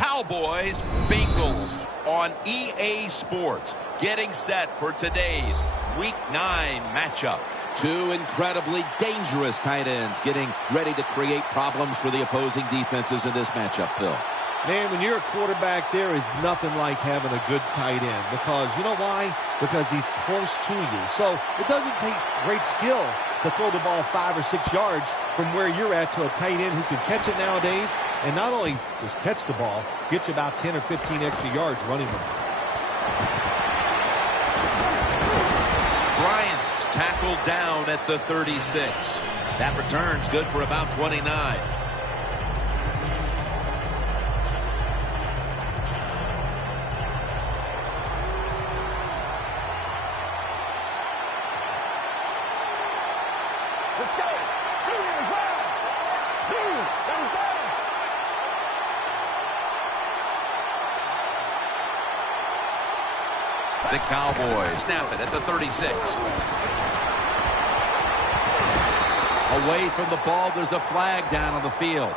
Cowboys Bengals on EA Sports, getting set for today's Week 9 matchup. Two incredibly dangerous tight ends getting ready to create problems for the opposing defenses in this matchup, Phil. Man, when you're a quarterback, there is nothing like having a good tight end, because you know why? Because he's close to you. So it doesn't take great skill to throw the ball 5 or 6 yards from where you're at to a tight end who can catch it nowadays, and not only just catch the ball, get you about 10 or 15 extra yards running with it. Bryant's tackled down at the 36. That return's good for about 29. Let's go. The Cowboys snap it at the 36. Away from the ball, there's a flag down on the field.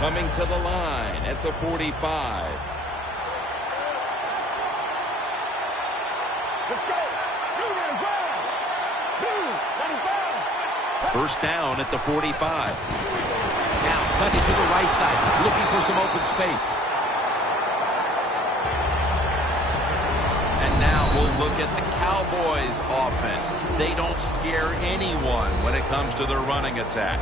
Coming to the line at the 45. Let's go. First down at the 45. Now cutting to the right side, looking for some open space. And now we'll look at the Cowboys offense. They don't scare anyone when it comes to their running attack.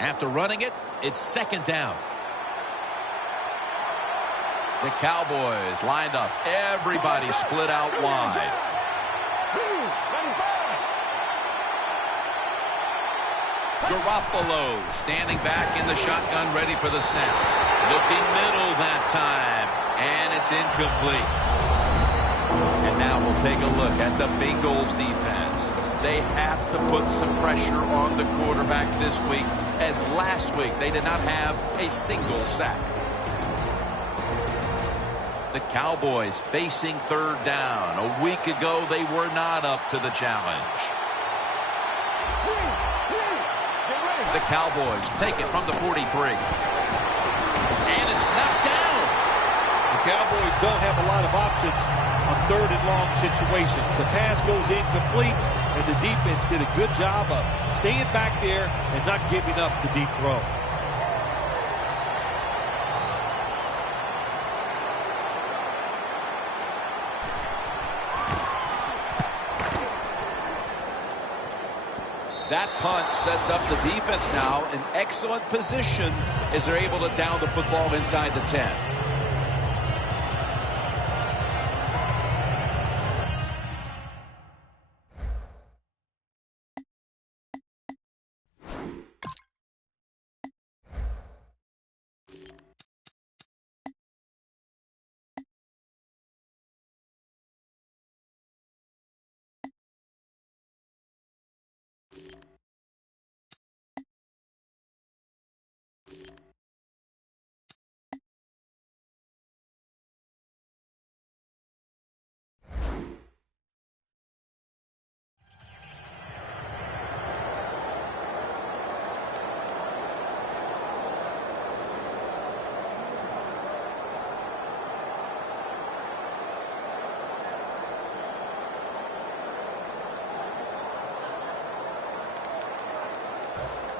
After running it, it's second down. The Cowboys lined up. Everybody split out wide. Garoppolo standing back in the shotgun, ready for the snap. Looking middle that time, and it's incomplete. And now we'll take a look at the Bengals defense. They have to put some pressure on the quarterback this week, as last week they did not have a single sack. The Cowboys facing third down. A week ago, they were not up to the challenge. The Cowboys take it from the 43. And it's knocked down. The Cowboys don't have a lot of options on third and long situations. The pass goes incomplete, and the defense did a good job of staying back there and not giving up the deep throw. That punt sets up the defense now in excellent position as they're able to down the football inside the 10.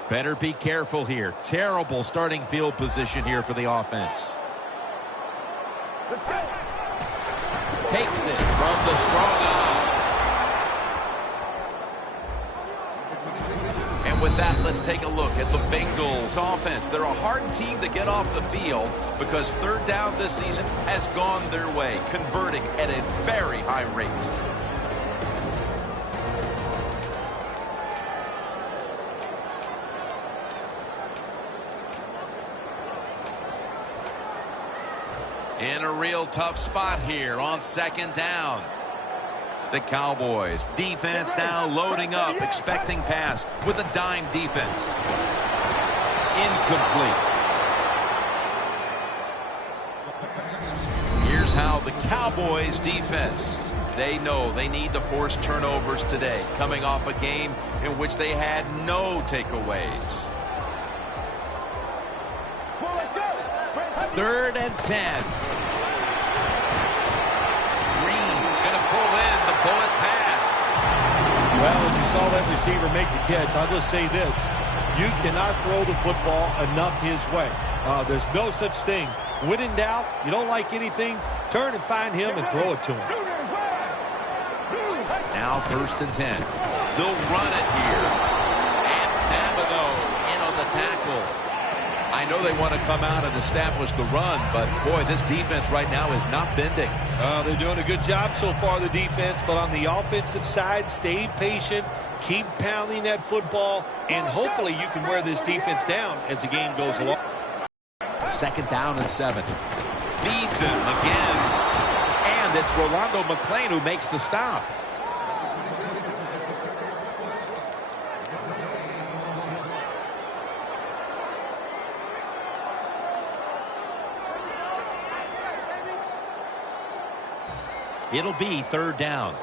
Better be careful here. Terrible starting field position here for the offense. Let's go. Takes it from the strong arm. And with that, let's take a look at the Bengals offense. They're a hard team to get off the field because third down this season has gone their way, converting at a very high rate. In a real tough spot here on second down. The Cowboys defense now loading up, expecting pass with a dime defense. Incomplete. Here's how the Cowboys defense, they know they need to force turnovers today, coming off a game in which they had no takeaways. 3rd and 10. Green's going to pull in the bullet pass. Well, as you saw that receiver make the catch, I'll just say this. You cannot throw the football enough his way. There's no such thing. When in doubt, you don't like anything, turn and find him and throw it to him. Now 1st and 10. They'll run it here. And Thibodeau in on the tackle. I know they want to come out and establish the run, but, boy, this defense right now is not bending. They're doing a good job so far, the defense, but on the offensive side, stay patient, keep pounding that football, and hopefully you can wear this defense down as the game goes along. 2nd down and 7. Feeds him again. And it's Rolando McClain who makes the stop. It'll be 3rd down.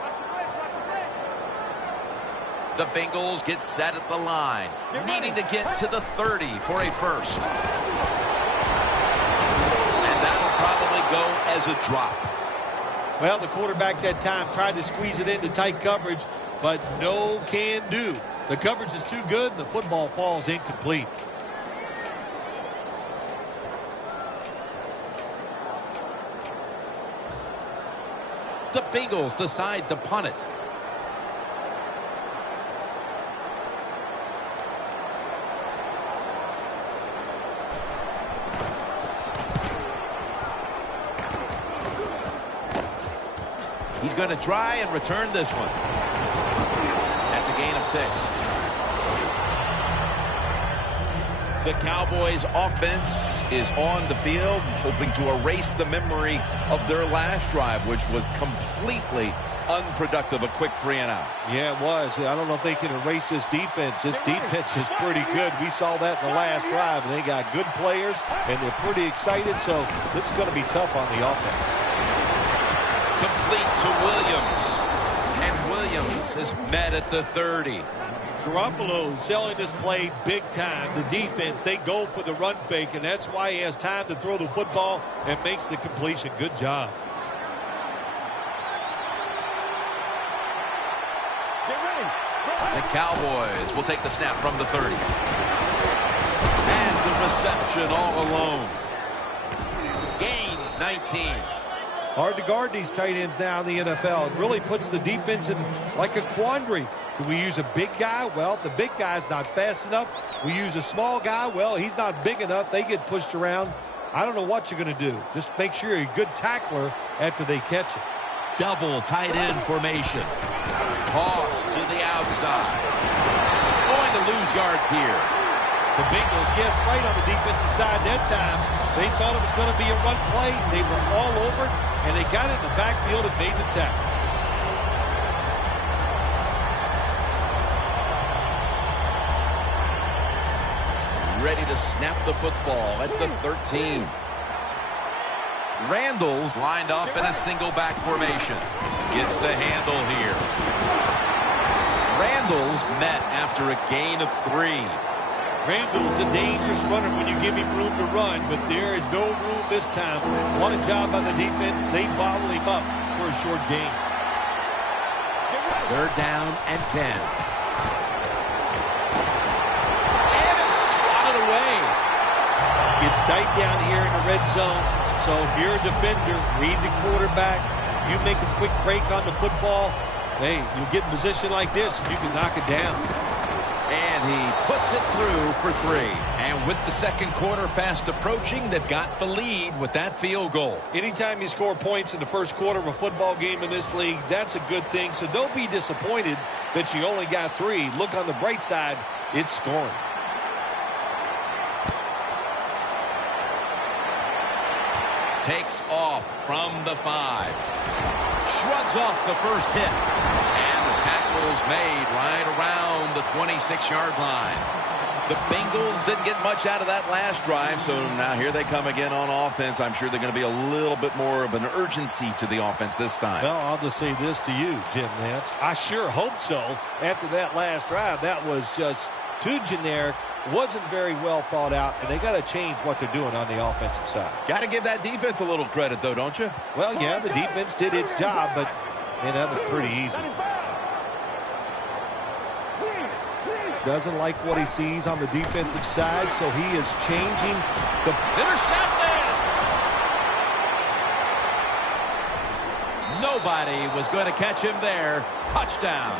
The Bengals get set at the line, needing to get to the 30 for a first. And that'll probably go as a drop. Well, the quarterback that time tried to squeeze it into tight coverage, but no can do. The coverage is too good, and the football falls incomplete. The Bengals decide to punt it. He's going to try and return this one. That's a gain of 6. The Cowboys offense is on the field, hoping to erase the memory of their last drive, which was completely unproductive. A quick 3 and out. Yeah, it was. I don't know if they can erase this defense. This defense is pretty good. We saw that in the last drive, and they got good players, and they're pretty excited, so this is going to be tough on the offense. Complete to Williams. And Williams is met at the 30. Garoppolo selling this play big time. The defense, they go for the run fake, and that's why he has time to throw the football and makes the completion. Good job. The Cowboys will take the snap from the 30. Has the reception all alone. Gains 19. Hard to guard these tight ends now in the NFL. It really puts the defense in like a quandary. Do we use a big guy? Well, if the big guy's not fast enough, we use a small guy. Well, he's not big enough. They get pushed around. I don't know what you're going to do. Just make sure you're a good tackler after they catch it. Double tight end formation. Toss to the outside. Going to lose yards here. The Bengals, yes, right on the defensive side that time. They thought it was going to be a run play. They were all over it, and they got it in the backfield and made the tackle. Ready to snap the football at the 13. Randall's lined up in a single back formation. Gets the handle here. Randall's met after a gain of 3. Randall's a dangerous runner when you give him room to run, but there is no room this time. What a job by the defense. They bottle him up for a short gain. 3rd down and 10. And it's swatted away. It's tight down here in the red zone. So if you're a defender, read the quarterback, you make a quick break on the football, hey, you get in a position like this, you can knock it down. And he puts it through for 3. And with the second quarter fast approaching, they've got the lead with that field goal. Anytime you score points in the first quarter of a football game in this league, that's a good thing. So don't be disappointed that you only got 3. Look on the bright side, it's scoring. Takes off from the 5. Shrugs off the first hit. And the tackle's made right around the 26-yard line. The Bengals didn't get much out of that last drive, so now here they come again on offense. I'm sure they're going to be a little bit more of an urgency to the offense this time. Well, I'll just say this to you, Jim Nance. I sure hope so. After that last drive, that was just too generic, wasn't very well thought out, and they got to change what they're doing on the offensive side. Got to give that defense a little credit, though, don't you? Well, yeah, the defense did its job, but man, that was pretty easy. Doesn't like what he sees on the defensive side, so he is changing the... Intercepted! Nobody was going to catch him there. Touchdown.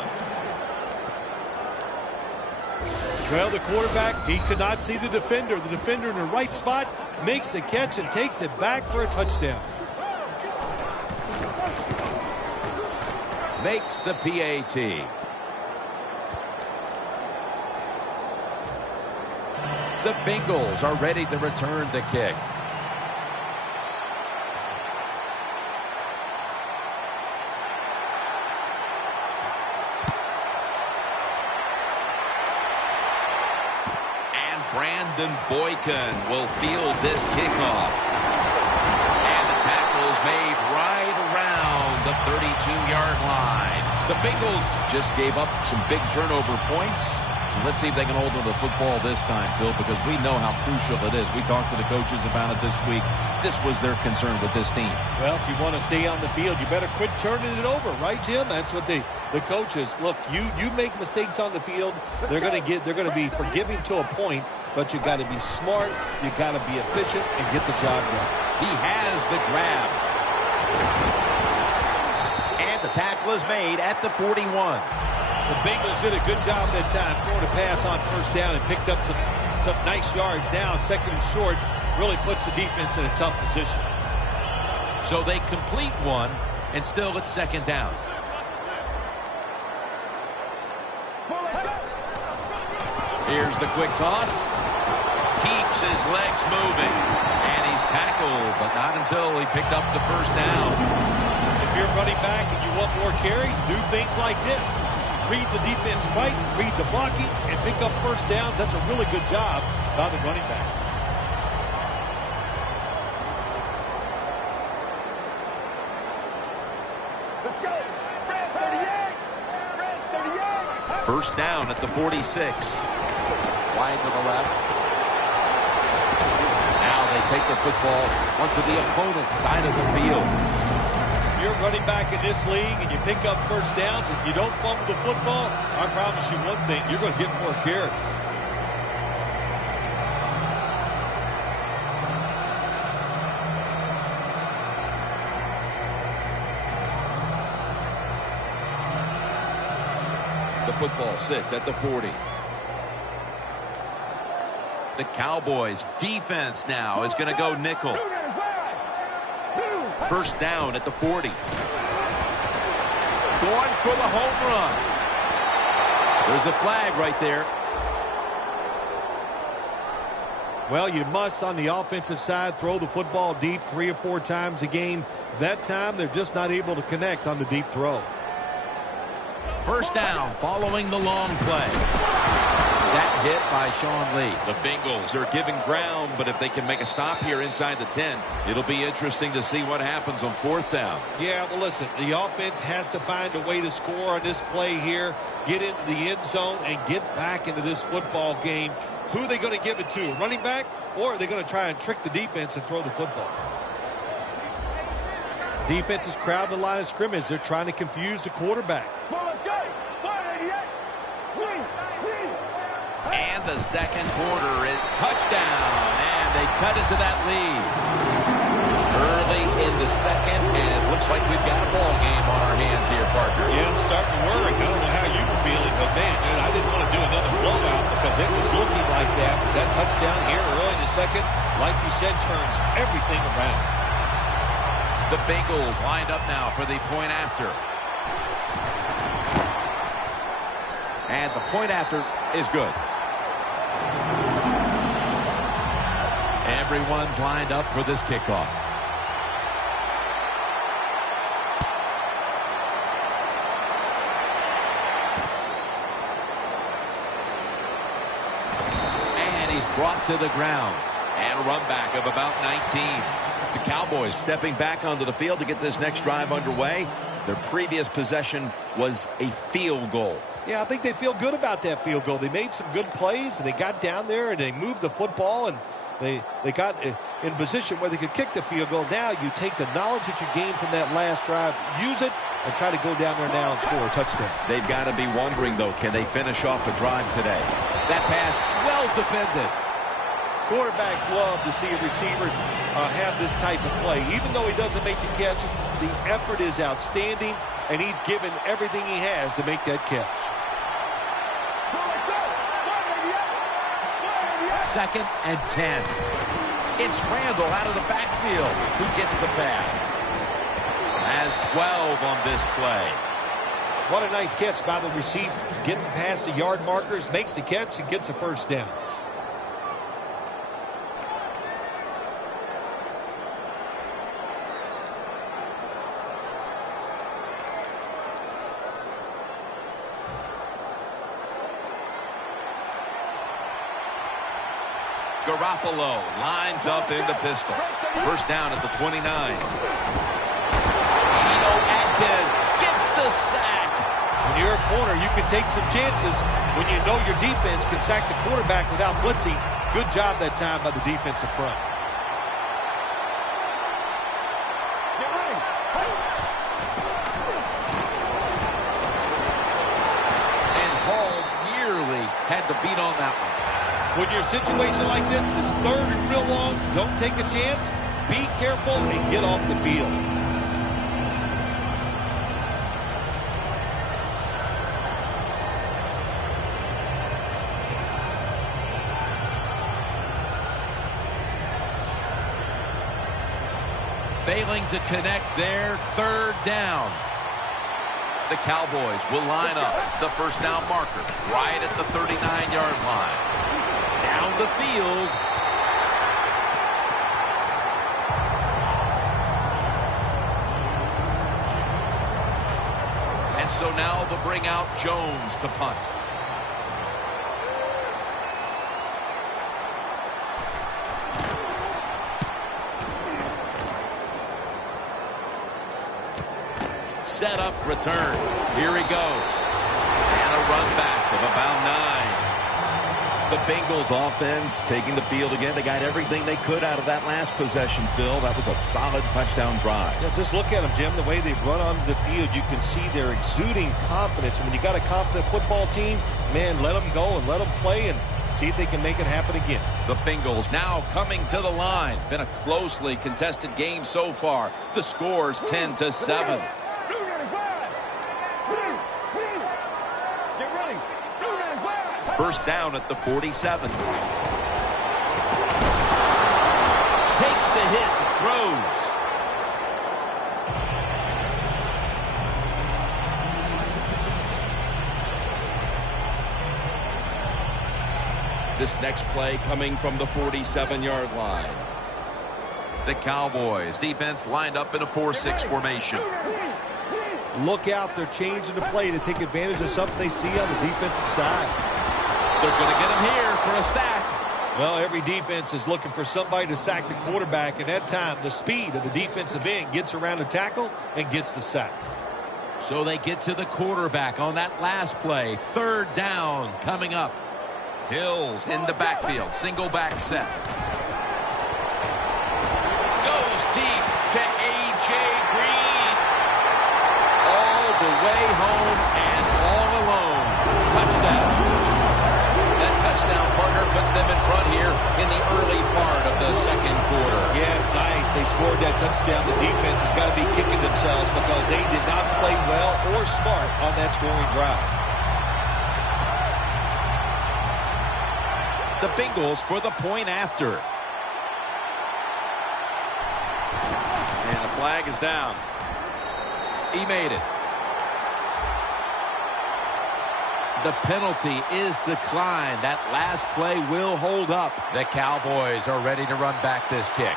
Well, the quarterback, he could not see the defender. The defender in the right spot makes the catch and takes it back for a touchdown. Makes the PAT. The Bengals are ready to return the kick. And Brandon Boykin will field this kickoff. And the tackle is made right around the 32-yard line. The Bengals just gave up some big turnover points. Let's see if they can hold on to the football this time, Phil, because we know how crucial it is. We talked to the coaches about it this week. This was their concern with this team. Well, if you want to stay on the field, you better quit turning it over, right, Jim? That's what the coaches, look, you make mistakes on the field, they're going to be forgiving to a point, but you got to be smart, you got to be efficient and get the job done. He has the grab. And the tackle is made at the 41. The Bengals did a good job that time, throwing a pass on first down and picked up some nice yards. Now, second and short, really puts the defense in a tough position. So they complete one, and still it's second down. Here's the quick toss. Keeps his legs moving. And he's tackled, but not until he picked up the first down. If you're running back and you want more carries, do things like this. Read the defense right, read the blocking, and pick up first downs. That's a really good job by the running back. Let's go. Red 38. Red 38. First down at the 46. Wide to the left. Now they take the football onto the opponent's side of the field. You're running back in this league and you pick up first downs and you don't fumble the football, I promise you one thing, you're going to get more carries. The football sits at the 40. The Cowboys defense now is going to go nickel. First down at the 40. Going for the home run. There's a flag right there. Well, you must, on the offensive side, throw the football deep 3 or 4 times a game. That time, they're just not able to connect on the deep throw. First down following the long play. That hit by Sean Lee. The Bengals are giving ground, but if they can make a stop here inside the 10, it'll be interesting to see what happens on fourth down. Yeah, well, listen, the offense has to find a way to score on this play here, get into the end zone, and get back into this football game. Who are they going to give it to? Running back? Or are they going to try and trick the defense and throw the football? Defense is crowding the line of scrimmage. They're trying to confuse the quarterback. And the second quarter is touchdown. And they cut into that lead. Early in the second, and it looks like we've got a ball game on our hands here, partner. Yeah, I'm starting to worry. I don't know how you were feeling, but man, dude, I didn't want to do another blowout because it was looking like that. But that touchdown here early in the second, like you said, turns everything around. The Bengals lined up now for the point after. And the point after is good. Everyone's lined up for this kickoff. brought to the ground. And a run back of about 19. The Cowboys stepping back onto the field to get this next drive underway. Their previous possession was a field goal. Yeah, I think they feel good about that field goal. They made some good plays, and they got down there, and they moved the football, and they got in position where they could kick the field goal. Now you take the knowledge that you gained from that last drive, use it, and try to go down there now and score a touchdown. They've got to be wondering, though, can they finish off a drive today? That pass well defended. Quarterbacks love to see a receiver have this type of play. Even though he doesn't make the catch, the effort is outstanding, and he's given everything he has to make that catch. 2nd and 10. It's Randall out of the backfield who gets the pass. Has 12 on this play. What a nice catch by the receiver. Getting past the yard markers, makes the catch, and gets a first down. Garoppolo lines up in the pistol. First down at the 29. Geno Atkins gets the sack. When you're a corner, you can take some chances when you know your defense can sack the quarterback without blitzing. Good job that time by the defensive front. And Hall nearly had the beat on that one. When you're in a situation like this, it's third and real long, don't take a chance, be careful, and get off the field. Failing to connect there, 3rd down. The Cowboys will line up the first down markers right at the 39-yard line. Down the field. And so now they'll bring out Jones to punt. Set up, return. Here he goes. And a run back of about 9. The Bengals offense taking the field again. They got everything they could out of that last possession, Phil. That was a solid touchdown drive. Yeah, just look at them, Jim. The way they run onto the field, you can see they're exuding confidence. And when you got a confident football team, man, let them go and let them play and see if they can make it happen again. The Bengals now coming to the line. Been a closely contested game so far. The score's 10-7. First down at the 47. Takes the hit and throws. This next play coming from the 47-yard line. The Cowboys defense lined up in a 4-6 formation. Look out, they're changing the play to take advantage of something they see on the defensive side. They're going to get him here for a sack. Well, every defense is looking for somebody to sack the quarterback, and that time the speed of the defensive end gets around the tackle and gets the sack. So they get to the quarterback on that last play. 3rd down coming up. Hills in the backfield. Single back set. Goes deep to A.J. Green. All the way home and all alone. Touchdown. That touchdown partner puts them in front here in the early part of the 2nd quarter. Yeah, it's nice. They scored that touchdown. The defense has got to be kicking themselves because they did not play well or smart on that scoring drive. The Bengals for the point after. And the flag is down. He made it. The penalty is declined. That last play will hold up. The Cowboys are ready to run back this kick.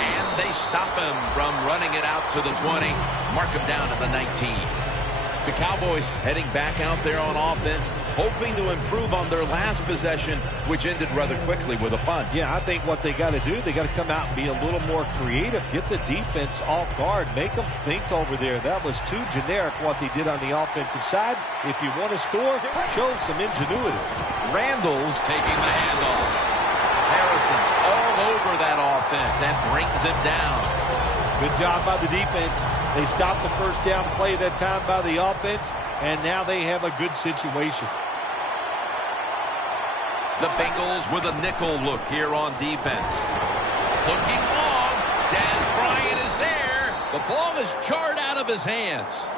And they stop him. him from running it out to the 20. Mark him down at the 19. The Cowboys heading back out there on offense, hoping to improve on their last possession, which ended rather quickly with a punt. Yeah, I think what they got to do, they got to come out and be a little more creative. Get the defense off guard. Make them think over there. That was too generic what they did on the offensive side. If you want to score, show some ingenuity. Randall's taking the handoff. Harrison's all over that offense and brings him down. Good job by the defense. They stopped the first down play that time by the offense, and now they have a good situation. The Bengals with a nickel look here on defense. Looking long. Dez Bryant is there. The ball is jarred out of his hands.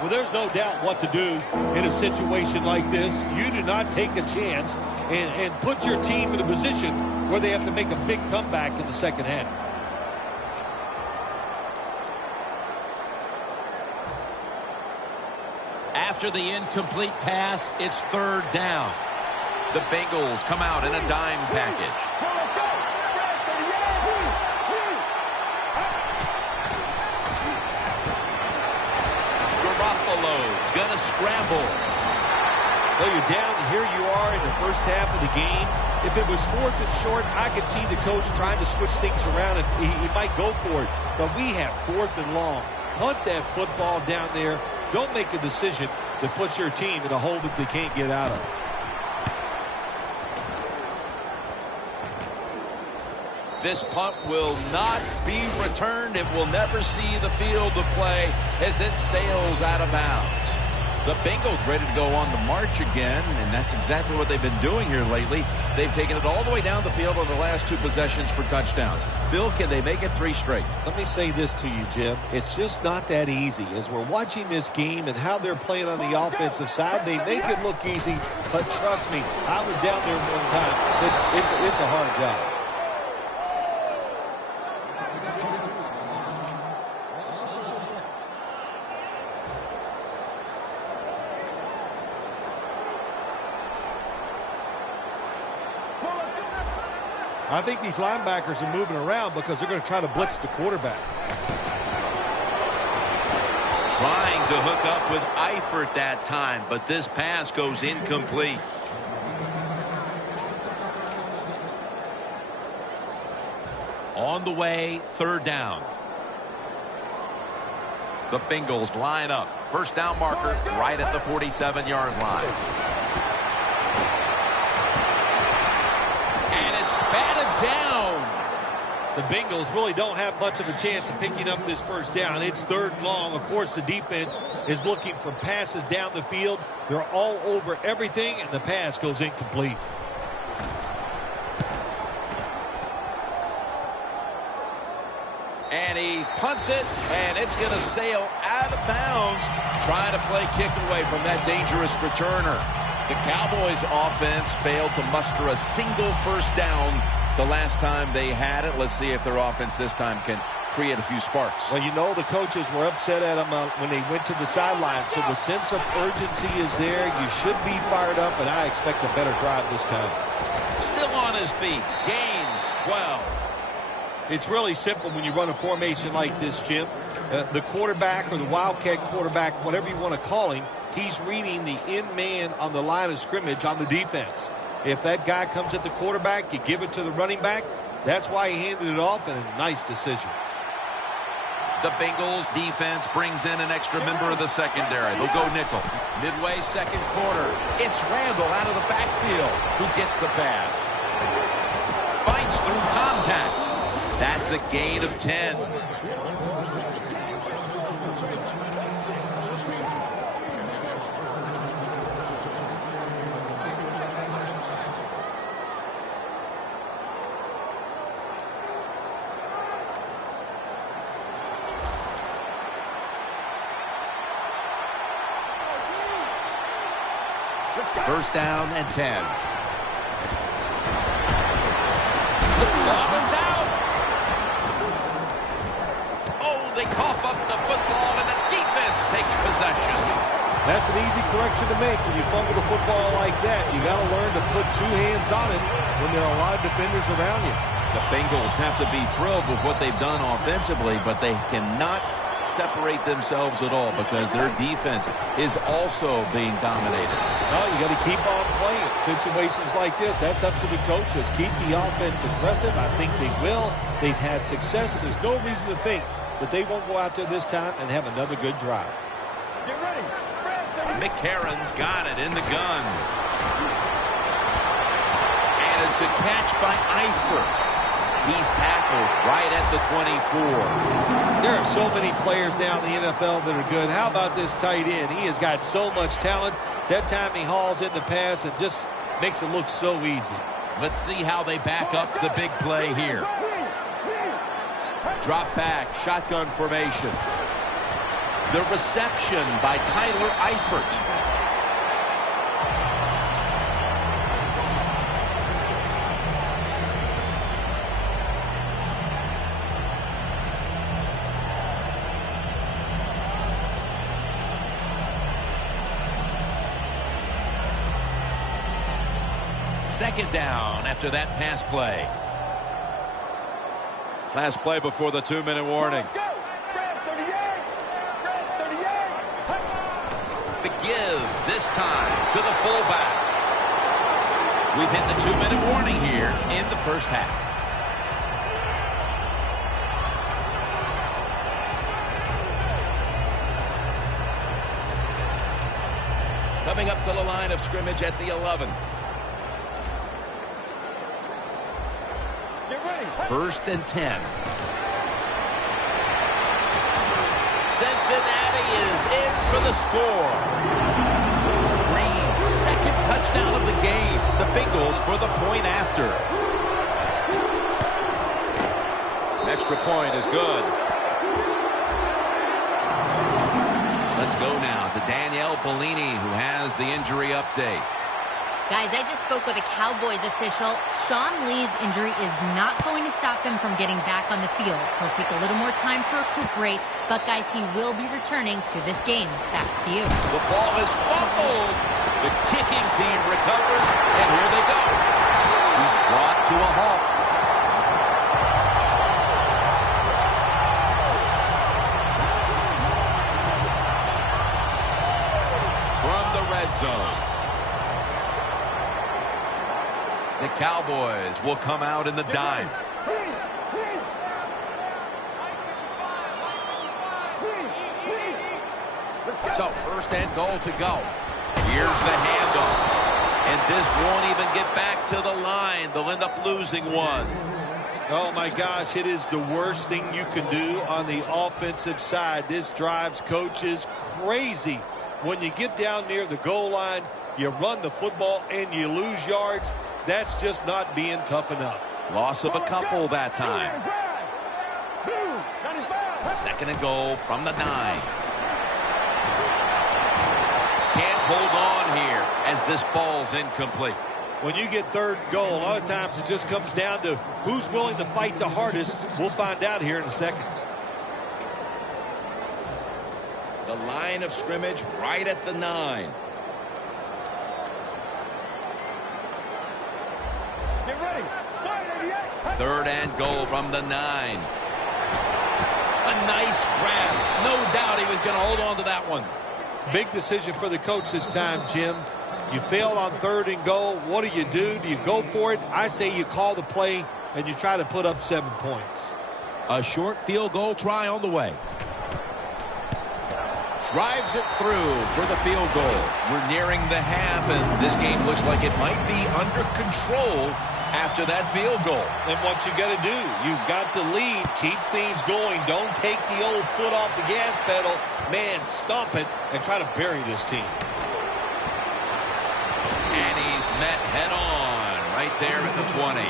Well, there's no doubt what to do in a situation like this. You do not take a chance and put your team in a position where they have to make a big comeback in the second half. After the incomplete pass, it's third down. The Bengals come out in a dime package. Garoppolo's going to scramble. Well, you're down. Here you are in the first half of the game. If it was 4th and short, I could see the coach trying to switch things around. If he might go for it. But we have 4th and long. Punt that football down there. Don't make a decision that puts your team in a hole that they can't get out of. This punt will not be returned. It will never see the field of play as it sails out of bounds. The Bengals ready to go on the march again, and that's exactly what they've been doing here lately. They've taken it all the way down the field on the last 2 possessions for touchdowns. Phil, can they make it 3 straight? Let me say this to you, Jim. It's just not that easy. As we're watching this game and how they're playing on the offensive side, they make it look easy, but trust me, I was down there one time. It's a hard job. I think these linebackers are moving around because they're going to try to blitz the quarterback. Trying to hook up with Eifert that time, but this pass goes incomplete. On the way, third down. The Bengals line up. First down marker right at the 47-yard line. Batted down. The Bengals really don't have much of a chance of picking up this first down. It's 3rd and long. Of course, the defense is looking for passes down the field. They're all over everything, and the pass goes incomplete. And he punts it, and it's going to sail out of bounds, trying to play kick away from that dangerous returner. The Cowboys offense failed to muster a single first down the last time they had it. Let's see if their offense this time can create a few sparks. Well, you know, the coaches were upset at them when they went to the sideline, so the sense of urgency is there. You should be fired up, and I expect a better drive this time. Still on his feet. Gains 12. It's really simple when you run a formation like this, Jim. The quarterback or the Wildcat quarterback, whatever you want to call him, he's reading the in man on the line of scrimmage on the defense. If that guy comes at the quarterback, you give it to the running back. That's why he handed it off, and a nice decision. The Bengals defense brings in an extra member of the secondary. They'll go nickel. Midway second quarter. It's Randall out of the backfield who gets the pass. Fights through contact. That's a gain of 10. First down and 10. The ball is out. Oh, they cough up the football, and the defense takes possession. That's an easy correction to make when you fumble the football like that. You got to learn to put 2 hands on it when there are a lot of defenders around you. The Bengals have to be thrilled with what they've done offensively, but they cannot separate themselves at all because their defense is also being dominated. Well, you got to keep on playing. Situations like this, that's up to the coaches. Keep the offense aggressive. I think they will. They've had success. There's no reason to think that they won't go out there this time and have another good drive. Get ready. McCarron's got it in the gun. And it's a catch by Eifert. He's tackled right at the 24. There are so many players now in the NFL that are good. How about this tight end? He has got so much talent. That time he hauls in the pass and just makes it look so easy. Let's see how they back up the big play here. Drop back, shotgun formation. The reception by Tyler Eifert. Second down after that pass play. Last play before the 2-minute warning. The give this time to the fullback. We've hit the 2-minute warning here in the first half. Coming up to the line of scrimmage at the 11. First and 10. Cincinnati is in for the score. Green, second touchdown of the game. The Bengals for the point after. An extra point is good. Let's go now to Danielle Bellini, who has the injury update. Guys, I just spoke with a Cowboys official. Sean Lee's injury is not going to stop him from getting back on the field. He'll take a little more time to recuperate, but guys, he will be returning to this game. Back to you. The ball is fumbled. The kicking team recovers, and here they go. He's brought to a halt. From the red zone. The Cowboys will come out in the dime. So first and goal to go. Here's the handoff. And this won't even get back to the line. They'll end up losing one. Oh, my gosh, it is the worst thing you can do on the offensive side. This drives coaches crazy. When you get down near the goal line, you run the football and you lose yards. That's just not being tough enough. Loss of a couple that time. Second and goal from the 9. Can't hold on here as this ball's incomplete. When you get third and goal, a lot of times it just comes down to who's willing to fight the hardest. We'll find out here in a second. The line of scrimmage right at the 9. Get ready. Third and goal from the 9. A nice grab. No doubt he was going to hold on to that one. Big decision for the coach this time, Jim. You failed on third and goal. What do? Do you go for it? I say you call the play and you try to put up 7 points. A short field goal try on the way. Drives it through for the field goal. We're nearing the half, and this game looks like it might be under control after that field goal. And what you got to do, you've got to lead, keep things going. Don't take the old foot off the gas pedal. Man, stomp it and try to bury this team. And he's met head on right there at the 20.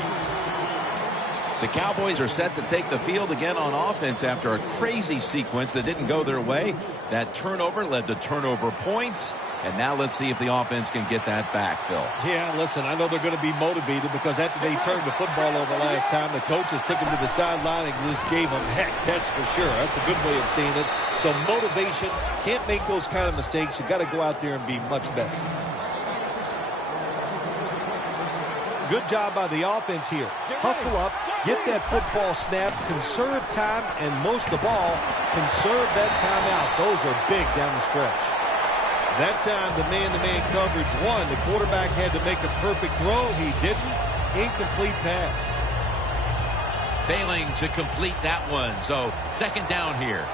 The Cowboys are set to take the field again on offense after a crazy sequence that didn't go their way. That turnover led to turnover points. And now let's see if the offense can get that back, Phil. Yeah, listen, I know they're going to be motivated because after they turned the football over last time, the coaches took them to the sideline and just gave them heck. That's for sure. That's a good way of seeing it. So motivation, can't make those kind of mistakes. You got to go out there and be much better. Good job by the offense here. Hustle up, get that football snap, conserve time, and most of all, conserve that timeout. Those are big down the stretch. That time, the man-to-man coverage won. The quarterback had to make a perfect throw. He didn't. Incomplete pass. Failing to complete that one. So, second down here.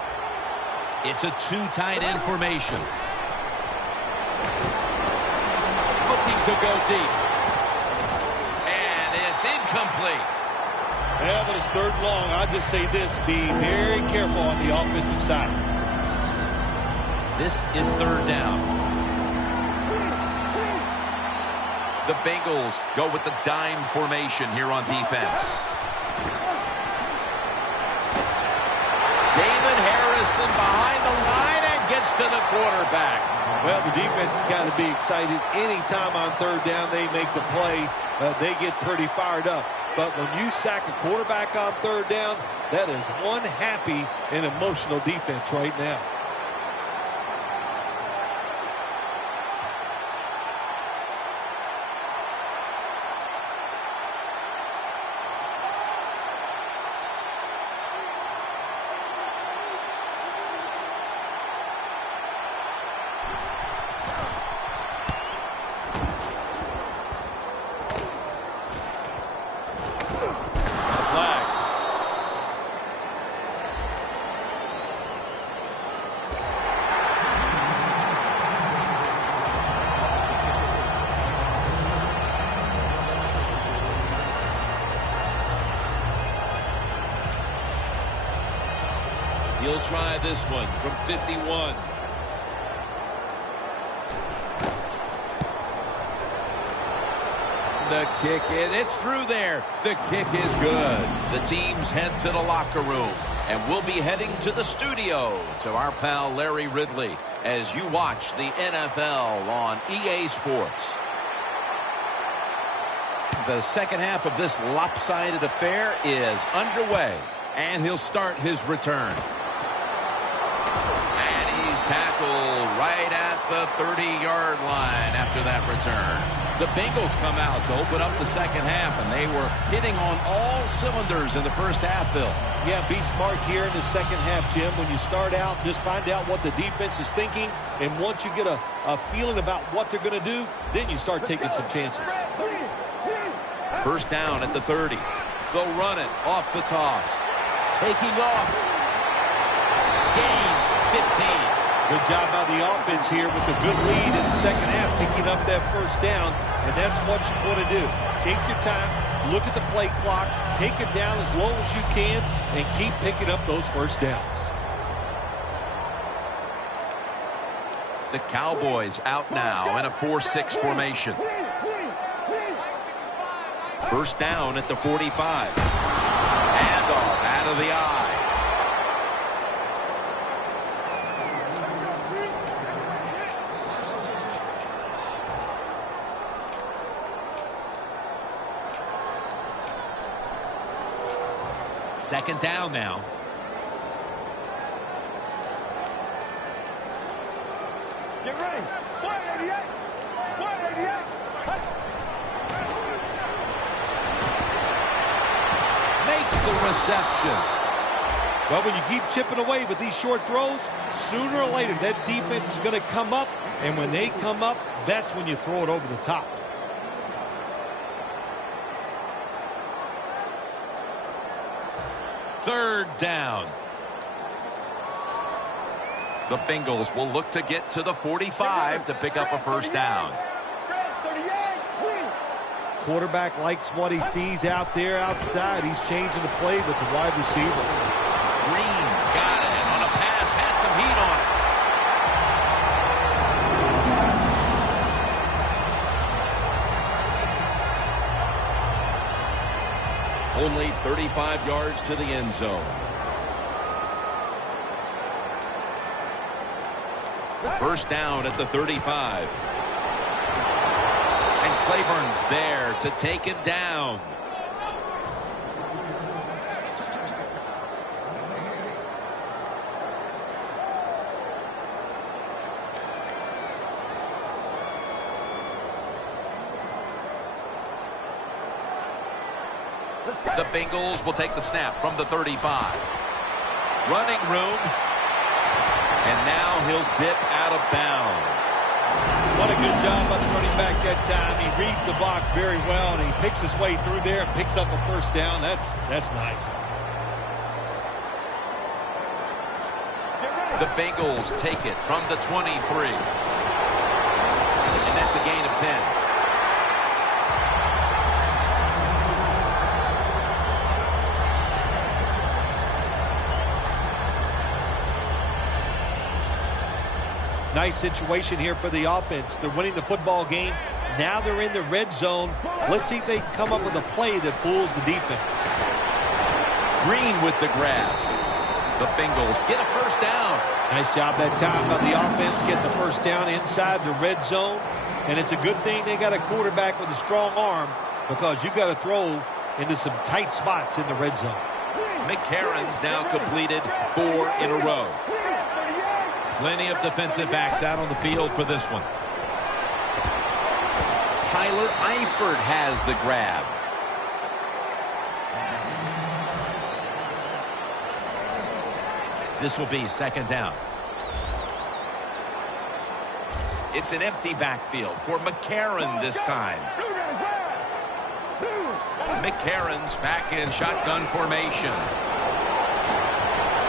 It's a two tight end formation. Looking to go deep. And it's incomplete. Yeah, but it's third and long. I'll just say this. Be very careful on the offensive side. This is third down. The Bengals go with the dime formation here on defense. David Harrison behind the line and gets to the quarterback. Well, the defense has got to be excited. Anytime on third down they make the play, they get pretty fired up. But when you sack a quarterback on third down, that is one happy and emotional defense right now. He'll try this one from 51. The kick, it's through there. The kick is good. The teams head to the locker room, and we'll be heading to the studio to our pal Larry Ridley as you watch the NFL on EA Sports. The second half of this lopsided affair is underway, and he'll start his return. Tackled right at the 30-yard line after that return. The Bengals come out to open up the second half, and they were hitting on all cylinders in the first half, Bill. Yeah, be smart here in the second half, Jim. When you start out, just find out what the defense is thinking, and once you get a feeling about what they're going to do, then you start taking some chances. First down at the 30. They'll run it off the toss. Taking off. Gains 15. Good job by the offense here with a good lead in the second half, picking up that first down, and that's what you want to do. Take your time, look at the play clock, take it down as low as you can, and keep picking up those first downs. The Cowboys out now in a 4-6 formation. First down at the 45. Handoff out of the eye. Second down now. Get ready. 188. 188. Makes the reception. Well, when you keep chipping away with these short throws, sooner or later that defense is going to come up, and when they come up, that's when you throw it over the top. Third down. The Bengals will look to get to the 45 to pick up a first down. Quarterback likes what he sees out there outside. He's changing the play with the wide receiver. Green's got it on a pass, had some heat on it. Only 35 yards to the end zone. First down at the 35. And Claiborne's there to take it down. The Bengals will take the snap from the 35. Running room. And now he'll dip out of bounds. What a good job by the running back that time. He reads the box very well, and he picks his way through there and picks up a first down. That's nice. The Bengals take it from the 23. And that's a gain of 10. Nice situation here for the offense. They're winning the football game. Now they're in the red zone. Let's see if they can come up with a play that fools the defense. Green with the grab. The Bengals get a first down. Nice job that time by the offense getting the first down inside the red zone. And it's a good thing they got a quarterback with a strong arm, because you've got to throw into some tight spots in the red zone. McCarron's now completed 4 in a row. Plenty of defensive backs out on the field for this one. Tyler Eifert has the grab. This will be second down. It's an empty backfield for McCarron this time. McCarron's back in shotgun formation.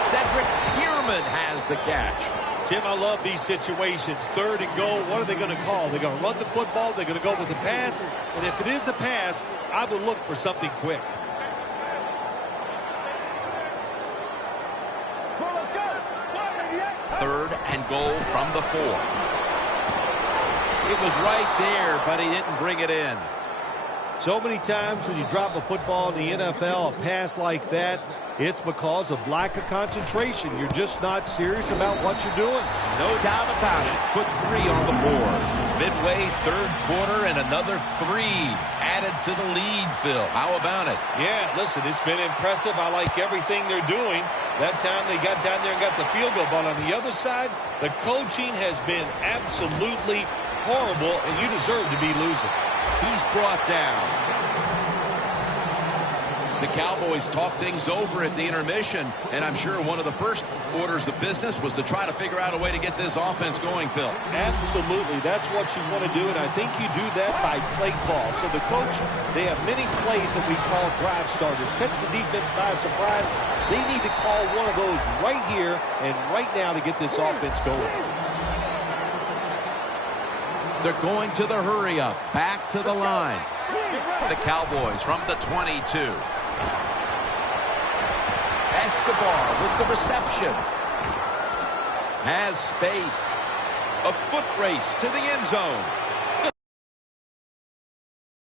Cedric Pierman has the catch. Jim, I love these situations. 3rd and goal. What are they going to call? They're going to run the football. They're going to go with a pass. And if it is a pass, I would look for something quick. Third and goal from the 4. It was right there, but he didn't bring it in. So many times when you drop a football in the NFL, a pass like that, it's because of lack of concentration. You're just not serious about what you're doing. No doubt about it. Put 3 on the board. Midway, 3rd quarter, and another 3 added to the lead, Phil. How about it? Yeah, listen, it's been impressive. I like everything they're doing. That time they got down there and got the field goal. But on the other side, the coaching has been absolutely horrible, and you deserve to be losing. He's brought down. The Cowboys talked things over at the intermission, and I'm sure one of the first orders of business was to try to figure out a way to get this offense going, Phil. Absolutely. That's what you want to do, and I think you do that by play call. So the coach, they have many plays that we call drive starters. Catch the defense by surprise. They need to call one of those right here and right now to get this offense going. They're going to the hurry-up. Back to the line. The Cowboys from the 22. Escobar with the reception. Has space. A foot race to the end zone.